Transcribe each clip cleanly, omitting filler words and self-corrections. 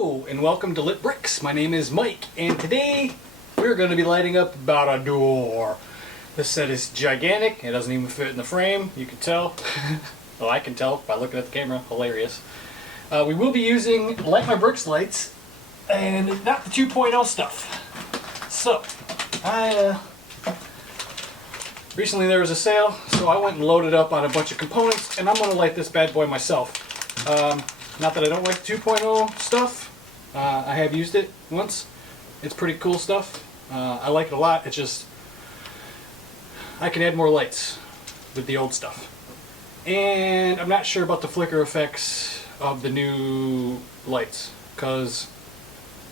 Hello and welcome to Lit Bricks. My name is Mike and today we're going to be lighting up Barad-dûr. This set is gigantic. It doesn't even fit in the frame. You can tell. Well, I can tell by looking at the camera. Hilarious. We will be using Light My Bricks lights and not the 2.0 stuff. So, recently there was a sale, so I went and loaded up on a bunch of components and I'm going to light this bad boy myself. Not that I don't like 2.0 stuff. I have used it once. It's pretty cool stuff. I like it a lot. It's just I can add more lights with the old stuff. And I'm not sure about the flicker effects of the new lights because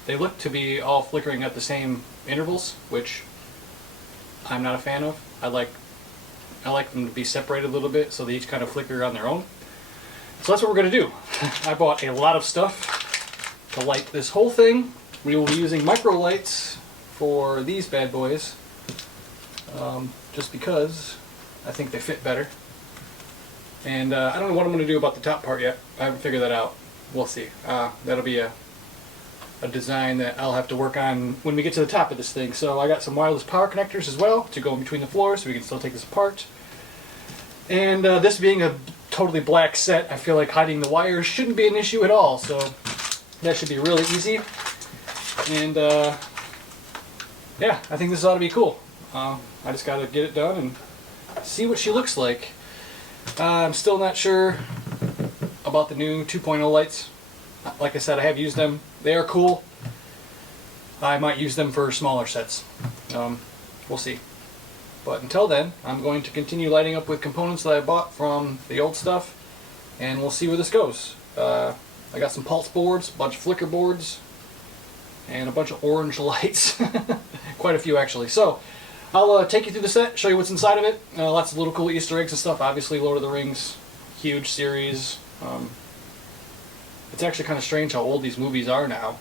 they look to be all flickering at the same intervals, which I'm not a fan of. I like them to be separated a little bit so they each kind of flicker on their own. So that's what we're going to do. I bought a lot of stuff to light this whole thing. We will be using micro lights for these bad boys, just because I think they fit better. And I don't know what I'm going to do about the top part yet. I haven't figured that out. We'll see. That'll be a design that I'll have to work on when we get to the top of this thing. So I got some wireless power connectors as well to go in between the floors so we can still take this apart. And this being a totally black set, I feel like hiding the wires shouldn't be an issue at all, so that should be really easy. And yeah, I think this ought to be cool. I just gotta get it done and see what she looks like. I'm still not sure about the new 2.0 lights. Like I said, I have used them. They are cool. I might use them for smaller sets. We'll see. But until then, I'm going to continue lighting up with components that I bought from the old stuff, and we'll see where this goes. I got some pulse boards, a bunch of flicker boards, and a bunch of orange lights. Quite a few actually. So, I'll take you through the set, show you what's inside of it. Lots of little cool Easter eggs and stuff. Obviously, Lord of the Rings, huge series. It's actually kind of strange how old these movies are now.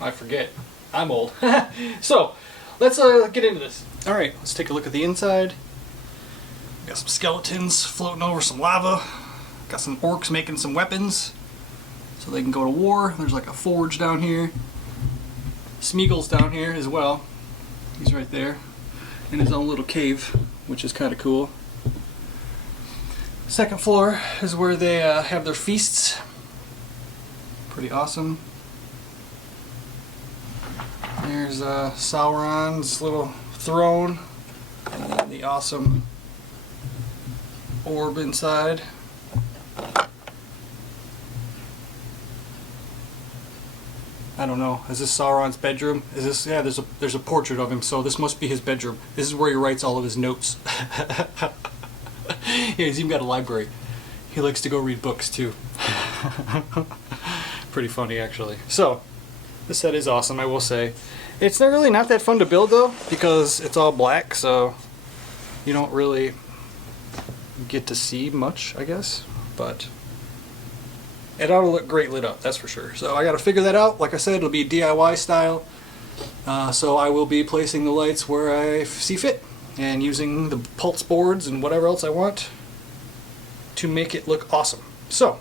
I forget. I'm old. So, let's get into this. Alright, let's take a look at the inside. Got some skeletons floating over some lava. Got some orcs making some weapons so they can go to war. There's like a forge down here. Smeagol's down here as well. He's right there in his own little cave, which is kind of cool. Second floor is where they have their feasts. Pretty awesome. There's Sauron's little throne and the awesome orb inside. I don't know. Is this Sauron's bedroom? Is this? Yeah, there's a portrait of him, so this must be his bedroom. This is where he writes all of his notes. Yeah, he's even got a library. He likes to go read books too. Pretty funny actually. So, this set is awesome, I will say. It's really not that fun to build though, because it's all black, so you don't really get to see much, I guess. But it ought to look great lit up, that's for sure. So I gotta figure that out. Like I said, it'll be DIY style. So I will be placing the lights where I see fit and using the pulse boards and whatever else I want to make it look awesome. So,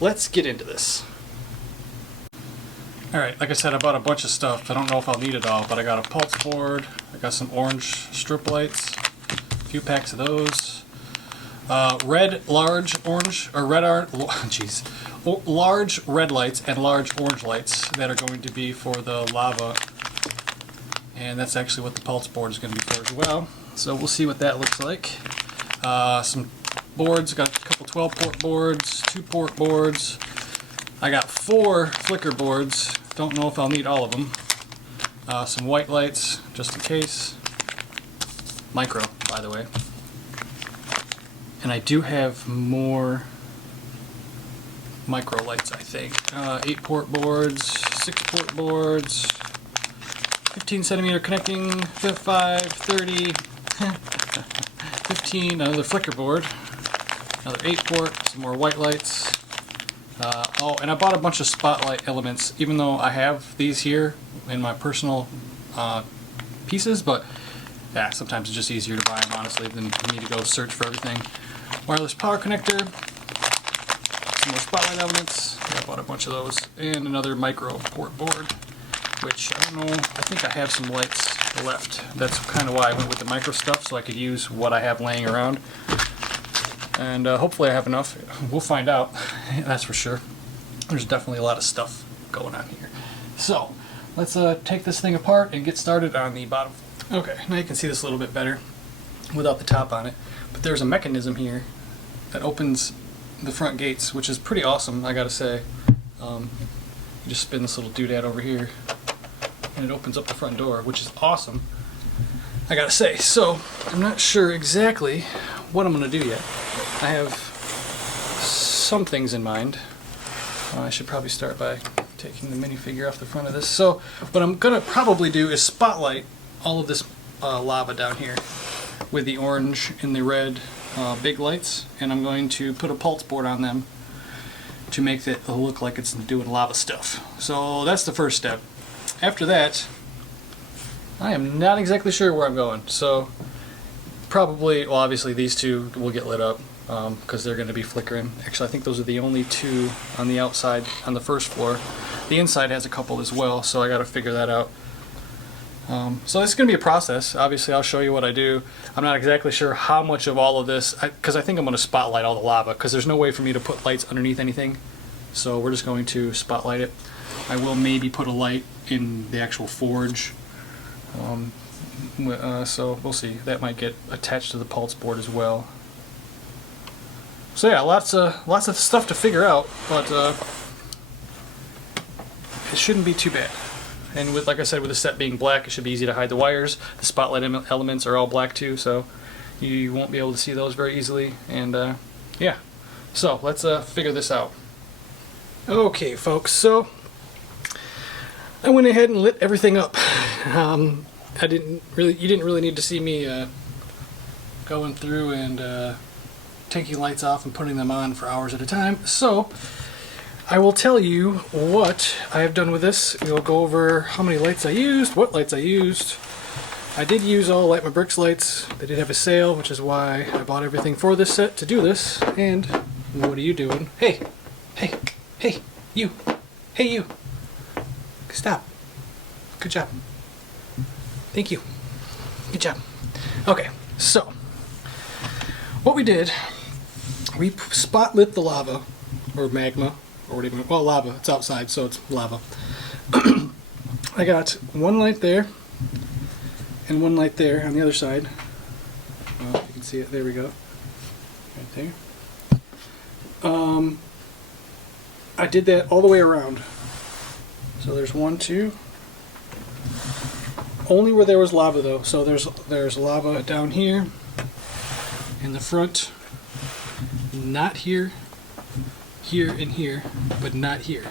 let's get into this. Alright, like I said, I bought a bunch of stuff. I don't know if I'll need it all, but I got a pulse board, I got some orange strip lights, a few packs of those, red large orange, or red jeez, large red lights and large orange lights that are going to be for the lava, and that's actually what the pulse board is going to be for as well. So we'll see what that looks like. Some boards, got a couple 12-port boards, 2-port boards. I got 4 flicker boards. Don't know if I'll need all of them. Some white lights, just in case. Micro, by the way. And I do have more micro lights, I think. 8-port boards, 6-port boards, 15-centimeter connecting, 5, 30, 15, another flicker board, another 8-port, some more white lights. Oh, and I bought a bunch of spotlight elements, even though I have these here in my personal pieces, but yeah, sometimes it's just easier to buy them, honestly, than for me to go search for everything. Wireless power connector, some more spotlight elements. I bought a bunch of those, and another micro port board, which I don't know, I think I have some lights left. That's kind of why I went with the micro stuff, so I could use what I have laying around. And hopefully I have enough. We'll find out, that's for sure. There's definitely a lot of stuff going on here. So, let's take this thing apart and get started on the bottom. Okay, now you can see this a little bit better without the top on it. But there's a mechanism here that opens the front gates, which is pretty awesome, I gotta say. You just spin this little doodad over here, and it opens up the front door, which is awesome, I gotta say. So, I'm not sure exactly what I'm gonna do yet. I have some things in mind. I should probably start by taking the minifigure off the front of this. So, what I'm gonna probably do is spotlight all of this lava down here with the orange and the red big lights, and I'm going to put a pulse board on them to make it look like it's doing lava stuff. So that's the first step. After that, I am not exactly sure where I'm going. So probably, well, obviously these two will get lit up because they're going to be flickering. Actually, I think those are the only two on the outside on the first floor. The inside has a couple as well, so I got to figure that out. So it's going to be a process. Obviously, I'll show you what I do. I'm not exactly sure how much of all of this, because I think I'm going to spotlight all the lava, because there's no way for me to put lights underneath anything. So we're just going to spotlight it. I will maybe put a light in the actual forge. So we'll see. That might get attached to the pulse board as well. So yeah, lots of stuff to figure out, but it shouldn't be too bad. And with, like I said, with the set being black, it should be easy to hide the wires. The spotlight elements are all black too, so you won't be able to see those very easily. And yeah, so let's figure this out. Okay, folks. So I went ahead and lit everything up. You didn't really need to see me going through and taking lights off and putting them on for hours at a time. So I will tell you what I have done with this. We'll go over how many lights I used, what lights I used. I did use all Light My Bricks lights. They did have a sale, which is why I bought everything for this set to do this. And what are you doing? Hey, hey, hey, you, hey, you. Stop. Good job. Thank you. Good job. Okay, so what we did, we spot lit the lava, or magma, or whatever. Well, lava. It's outside, so it's lava. I got one light there, and one light there on the other side. Well, you can see it. There we go. Right there. I did that all the way around. So there's one, two. Only where there was lava, though. So there's lava down here in the front. Not here. Here and here, but not here.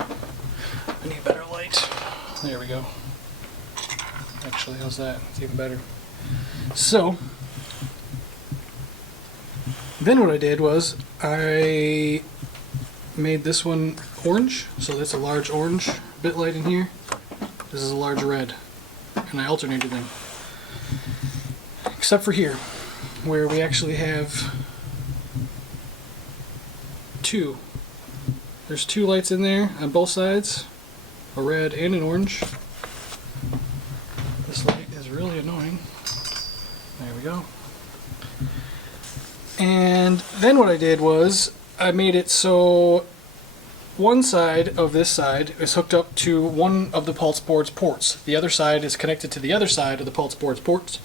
I need a better light. There we go. Actually, how's that? It's even better. So, then what I did was I made this one orange, so that's a large orange bit light in here. This is a large red, and I alternated them. Except for here, where we actually have two. There's two lights in there on both sides, a red and an orange. This light is really annoying. There we go. And then what I did was I made it so one side of this side is hooked up to one of the pulse board's ports. The other side is connected to the other side of the pulse board's ports.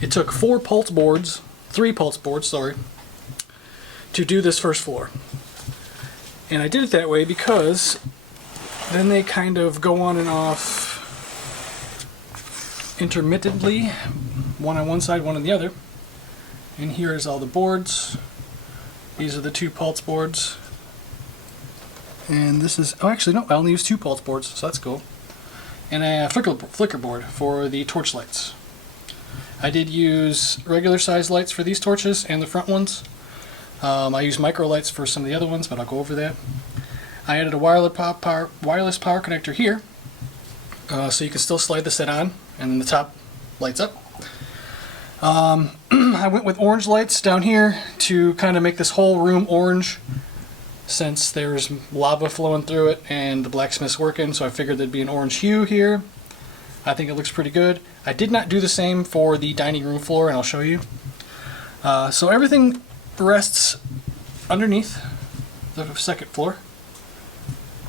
It took three pulse boards, to do this first floor. And I did it that way because then they kind of go on and off intermittently, one on one side, one on the other. And here is all the boards. These are the two pulse boards. And this is, oh actually no, I only used two pulse boards, so that's cool. And a flicker board for the torch lights. I did use regular size lights for these torches and the front ones. I used micro lights for some of the other ones, but I'll go over that. I added a wireless power connector here, so you can still slide the set on, and then the top lights up. I went with orange lights down here to kind of make this whole room orange. since there's lava flowing through it and the blacksmith's working, so I figured there'd be an orange hue here. I think it looks pretty good. I did not do the same for the dining room floor, and I'll show you. So everything rests underneath the second floor.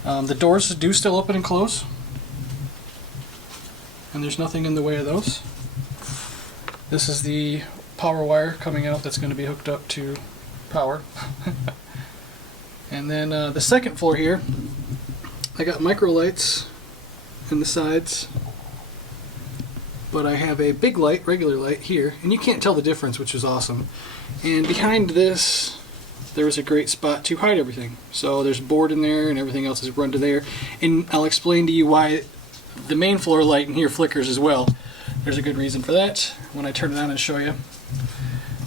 The doors do still open and close, and there's nothing in the way of those. This is the power wire coming out that's going to be hooked up to power. And then the second floor here, I got micro lights in the sides, but I have a big light, regular light here, and you can't tell the difference, which is awesome. And behind this, there is a great spot to hide everything. So there's board in there, and everything else is run to there. And I'll explain to you why the main floor light in here flickers as well. There's a good reason for that when I turn it on and show you.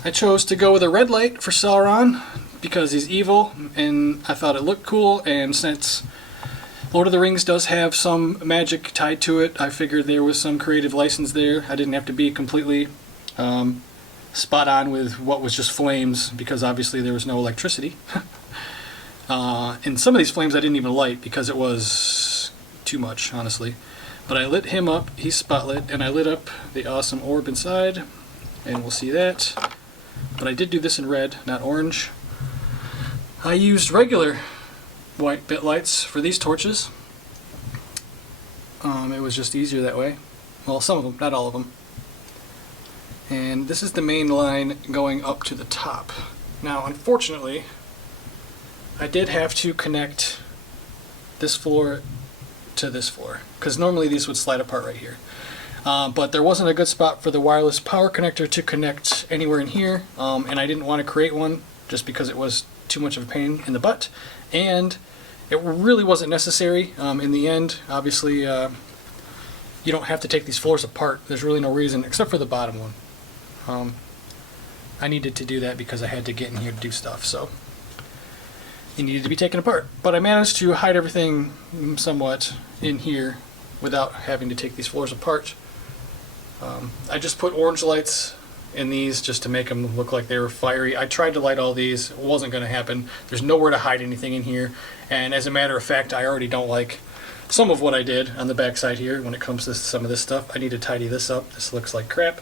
I chose to go with a red light for Sauron because he's evil, and I thought it looked cool, and since Lord of the Rings does have some magic tied to it, I figured there was some creative license there. I didn't have to be completely spot on with what was just flames, because obviously there was no electricity. And some of these flames I didn't even light because it was too much, honestly. But I lit him up, he's spotlit, and I lit up the awesome orb inside, and we'll see that. But I did do this in red, not orange. I used regular white bit lights for these torches. It was just easier that way. Well, some of them, not all of them. And this is the main line going up to the top. Now, unfortunately, I did have to connect this floor to this floor, because normally these would slide apart right here. But there wasn't a good spot for the wireless power connector to connect anywhere in here, and I didn't want to create one just because it was too much of a pain in the butt, and it really wasn't necessary. In the end, obviously, you don't have to take these floors apart. There's really no reason, except for the bottom one. I needed to do that because I had to get in here to do stuff, so it needed to be taken apart. But I managed to hide everything somewhat in here without having to take these floors apart. I just put orange lights in these just to make them look like they were fiery. I tried to light all these. It wasn't going to happen. There's nowhere to hide anything in here. And as a matter of fact, I already don't like some of what I did on the back side here when it comes to some of this stuff. I need to tidy this up. This looks like crap.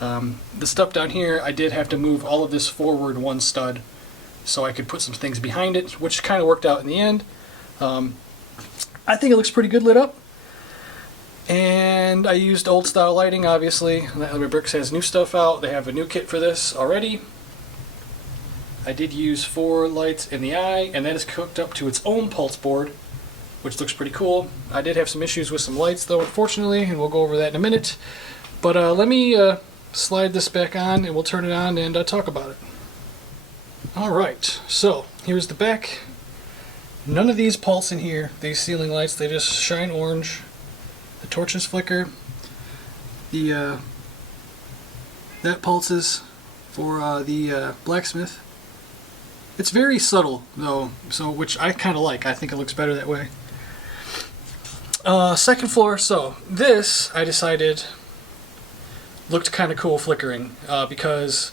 The stuff down here, I did have to move all of this forward one stud so I could put some things behind it, which kind of worked out in the end. I think it looks pretty good lit up. And I used old style lighting, obviously. Nightly Bricks has new stuff out. They have a new kit for this already. I did use 4 lights in the eye, and that is hooked up to its own pulse board, which looks pretty cool. I did have some issues with some lights though, unfortunately, and we'll go over that in a minute. But let me slide this back on, and we'll turn it on and talk about it. Alright, so here's the back. None of these pulse in here, these ceiling lights, they just shine orange. The torches flicker. The that pulses for the blacksmith. It's very subtle though, so which I kind of like. I think it looks better that way. Second floor. So this I decided looked kind of cool flickering because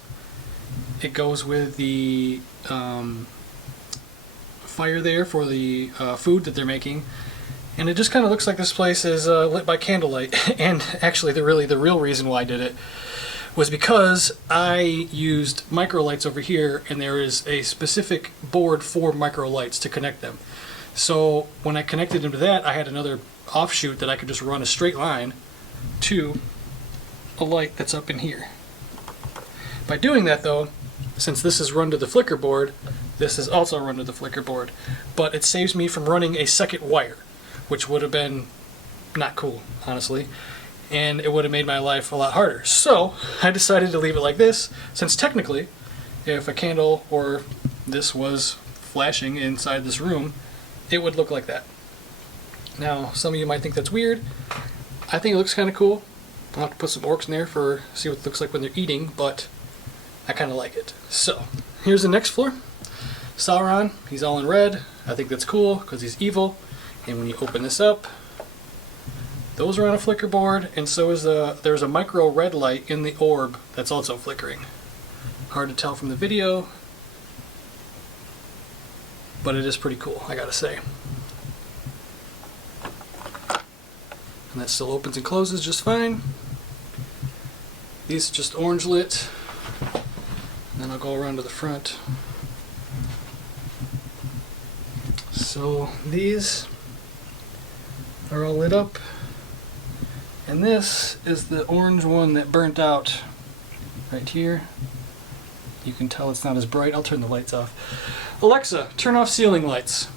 it goes with the fire there for the food that they're making. And it just kind of looks like this place is lit by candlelight. And actually, the real reason why I did it was because I used micro lights over here, and there is a specific board for micro lights to connect them. So when I connected them to that, I had another offshoot that I could just run a straight line to a light that's up in here. By doing that, though, since this is run to the flicker board, this is also run to the flicker board, but it saves me from running a second wire, which would have been not cool, honestly, and it would have made my life a lot harder. So I decided to leave it like this, since technically, if a candle or this was flashing inside this room, it would look like that. Now, some of you might think that's weird. I think it looks kind of cool. I'll have to put some orcs in there for see what it looks like when they're eating, but I kind of like it. So here's the next floor. Sauron, he's all in red. I think that's cool because he's evil. And when you open this up, those are on a flicker board, and so is there's a micro red light in the orb that's also flickering. Hard to tell from the video, but it is pretty cool, I gotta say. And that still opens and closes just fine. These are just orange lit. And then I'll go around to the front. So these are all lit up. And this is the orange one that burnt out right here. You can tell it's not as bright. I'll turn the lights off. Alexa, turn off ceiling lights.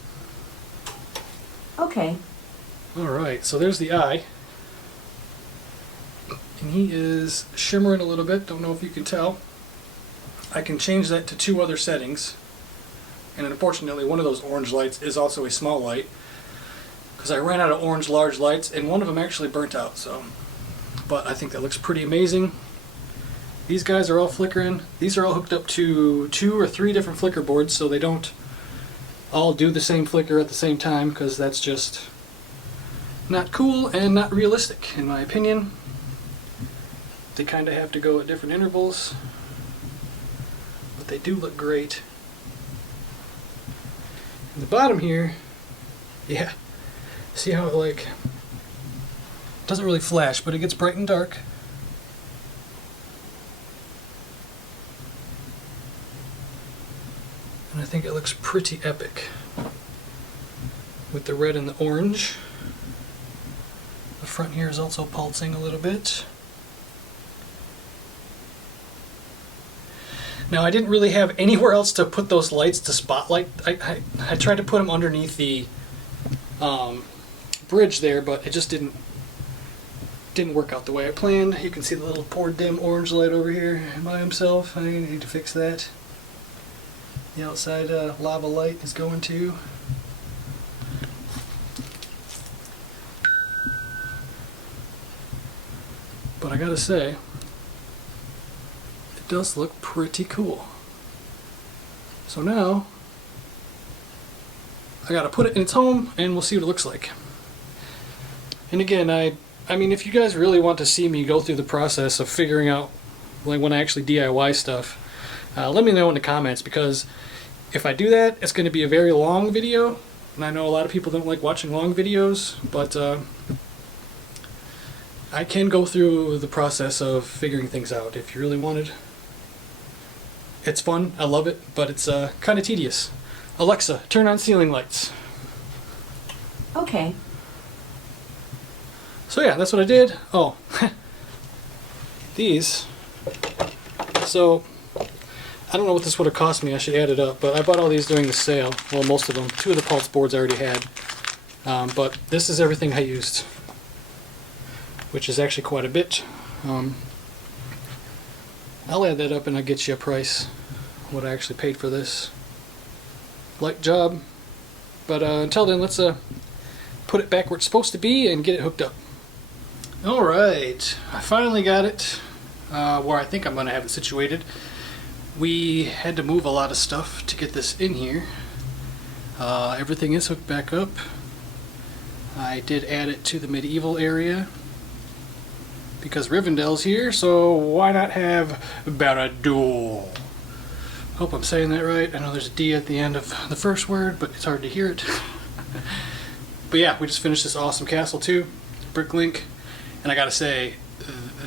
Okay. Alright, so there's the eye. And he is shimmering a little bit. Don't know if you can tell. I can change that to 2 other settings. And unfortunately, one of those orange lights is also a small light, because I ran out of orange large lights, and one of them actually burnt out. So, but I think that looks pretty amazing. These guys are all flickering. These are all hooked up to 2 or 3 different flicker boards, so they don't all do the same flicker at the same time, because that's just not cool and not realistic, in my opinion. They kind of have to go at different intervals, but they do look great. And the bottom here, yeah, see how it like doesn't really flash, but it gets bright and dark. And I think it looks pretty epic with the red and the orange. The front here is also pulsing a little bit. Now, I didn't really have anywhere else to put those lights to spotlight. I tried to put them underneath the bridge there, but it just didn't work out the way I planned. You can see the little poor dim orange light over here by himself. I need to fix that. The outside lava light is going to. But I gotta say, it does look pretty cool. So now, I gotta put it in its home and we'll see what it looks like. And again, I mean, if you guys really want to see me go through the process of figuring out, like when I actually DIY stuff, let me know in the comments, because if I do that, it's going to be a very long video, and I know a lot of people don't like watching long videos, but I can go through the process of figuring things out if you really wanted. It's fun, I love it, but it's kind of tedious. Alexa, turn on ceiling lights. Okay. So yeah, that's what I did. Oh, these. So, I don't know what this would have cost me, I should add it up, but I bought all these during the sale. Well, most of them. 2 of the pulse boards I already had. But this is everything I used, which is actually quite a bit. I'll add that up and I'll get you a price, what I actually paid for this. Light job. But until then, let's put it back where it's supposed to be and get it hooked up. Alright, I finally got it where I think I'm going to have it situated. We had to move a lot of stuff to get this in here. Everything is hooked back up. I did add it to the medieval area because Rivendell's here, so why not have Barad-dûr? Hope I'm saying that right. I know there's a D at the end of the first word, but it's hard to hear it. But yeah, we just finished this awesome castle too, Bricklink, and I gotta say,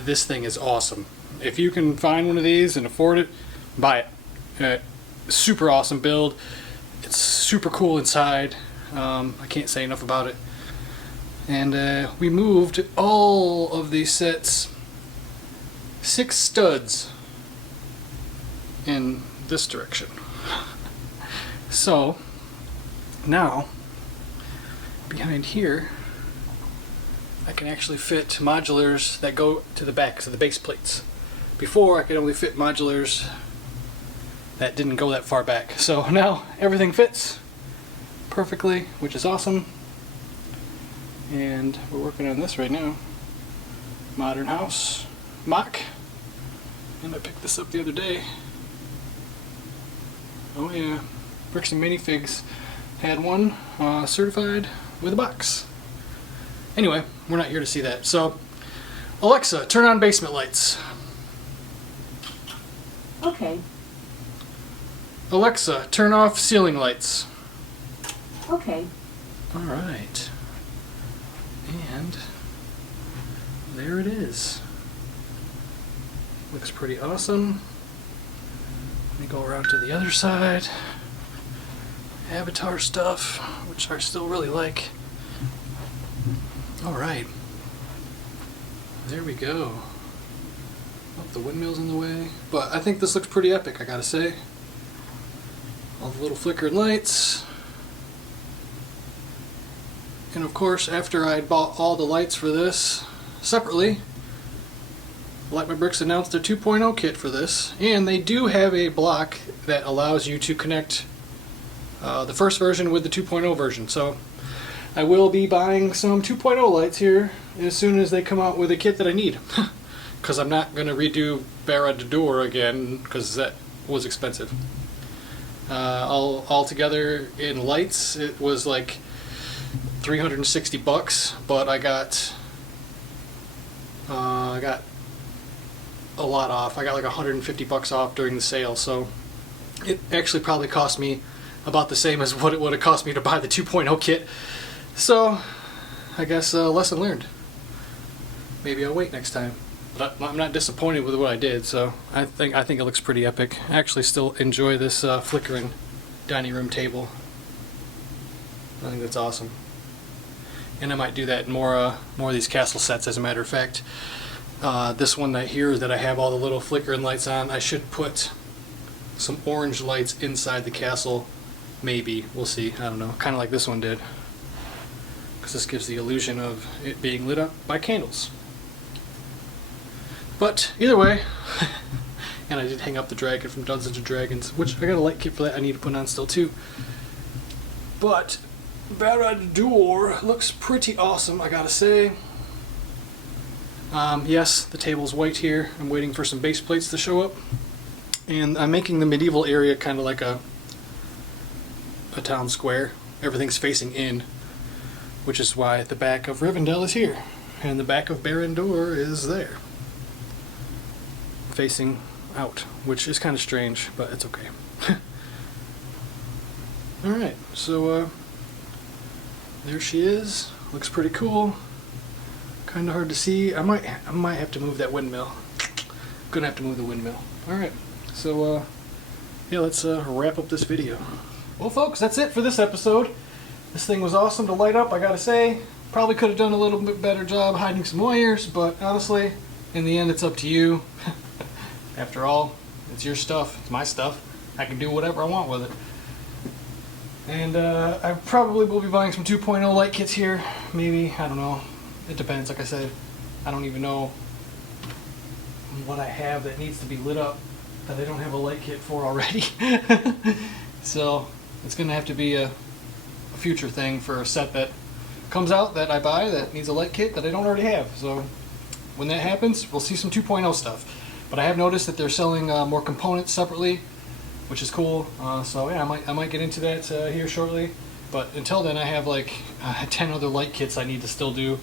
this thing is awesome. If you can find one of these and afford it, buy it. Super awesome build. It's super cool inside. I can't say enough about it. And we moved all of these sets, 6 studs in this direction. So now behind here I can actually fit modulars that go to the backs of the base plates. Before I could only fit modulars that didn't go that far back. So now everything fits perfectly, which is awesome. And we're working on this right now. Modern house mock. And I picked this up the other day. Oh yeah, Bricks and Minifigs had one certified with a box. Anyway, we're not here to see that. So, Alexa, turn on basement lights. Okay. Alexa, turn off ceiling lights. Okay. Alright. And there it is. Looks pretty awesome. Let me go around to the other side. Avatar stuff, which I still really like. Alright. There we go. Oh, the windmill's in the way. But I think this looks pretty epic, I gotta say. All the little flickering lights. And of course, after I bought all the lights for this separately, Light My Bricks announced their 2.0 kit for this, and they do have a block that allows you to connect the first version with the 2.0 version. So I will be buying some 2.0 lights here as soon as they come out with a kit that I need, because I'm not going to redo Barad-dûr again, because that was expensive. All together in lights, it was like $360, but I got a lot off. I got like $150 off during the sale, so it actually probably cost me about the same as what it would have cost me to buy the 2.0 kit. So I guess lesson learned. Maybe I'll wait next time. But I'm not disappointed with what I did, so I think it looks pretty epic. I actually still enjoy this flickering dining room table. I think that's awesome. And I might do that in more of these castle sets, as a matter of fact. This one right here that I have all the little flickering lights on, I should put some orange lights inside the castle. Maybe. We'll see. I don't know. Kind of like this one did. Because this gives the illusion of it being lit up by candles. But either way, and I did hang up the dragon from Dungeons and Dragons, which I got a light kit for that I need to put on still too. But Barad-dûr looks pretty awesome, I gotta say. Yes, the table's white here. I'm waiting for some base plates to show up. And I'm making the medieval area kind of like a town square. Everything's facing in, which is why the back of Rivendell is here. And the back of Barad-dûr is there, facing out, which is kind of strange, but it's okay. Alright, so there she is. Looks pretty cool. Kind of hard to see. I might have to move that windmill. Gonna have to move the windmill. Alright, so yeah, let's wrap up this video. Well folks, that's it for this episode. This thing was awesome to light up, I gotta say. Probably could have done a little bit better job hiding some wires, but honestly, in the end it's up to you. After all, it's your stuff, it's my stuff. I can do whatever I want with it. And I probably will be buying some 2.0 light kits here. Maybe, I don't know. It depends, like I said. I don't even know what I have that needs to be lit up that I don't have a light kit for already. So it's going to have to be a future thing for a set that comes out that I buy that needs a light kit that I don't already have. So when that happens, we'll see some 2.0 stuff. But I have noticed that they're selling more components separately, which is cool. So yeah, I might get into that here shortly. But until then, I have like 10 other light kits I need to still do.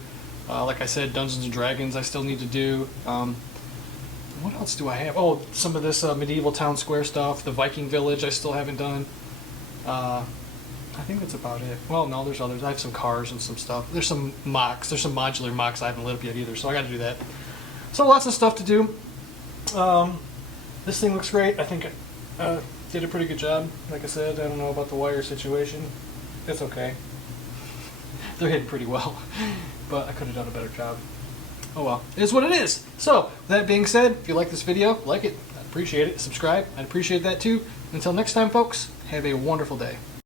Like I said, Dungeons and Dragons I still need to do. What else do I have? Oh, some of this medieval town square stuff. The Viking village I still haven't done. I think that's about it. Well, no, there's others. I have some cars and some stuff. There's some mocks. There's some modular mocks I haven't lit up yet either, so I got to do that. So lots of stuff to do. This thing looks great. I think I did a pretty good job. Like I said, I don't know about the wire situation. It's okay. They're hitting pretty well, but I could have done a better job. Oh well, it is what it is. So, that being said, if you like this video, like it. I'd appreciate it. Subscribe. I'd appreciate that too. Until next time, folks, have a wonderful day.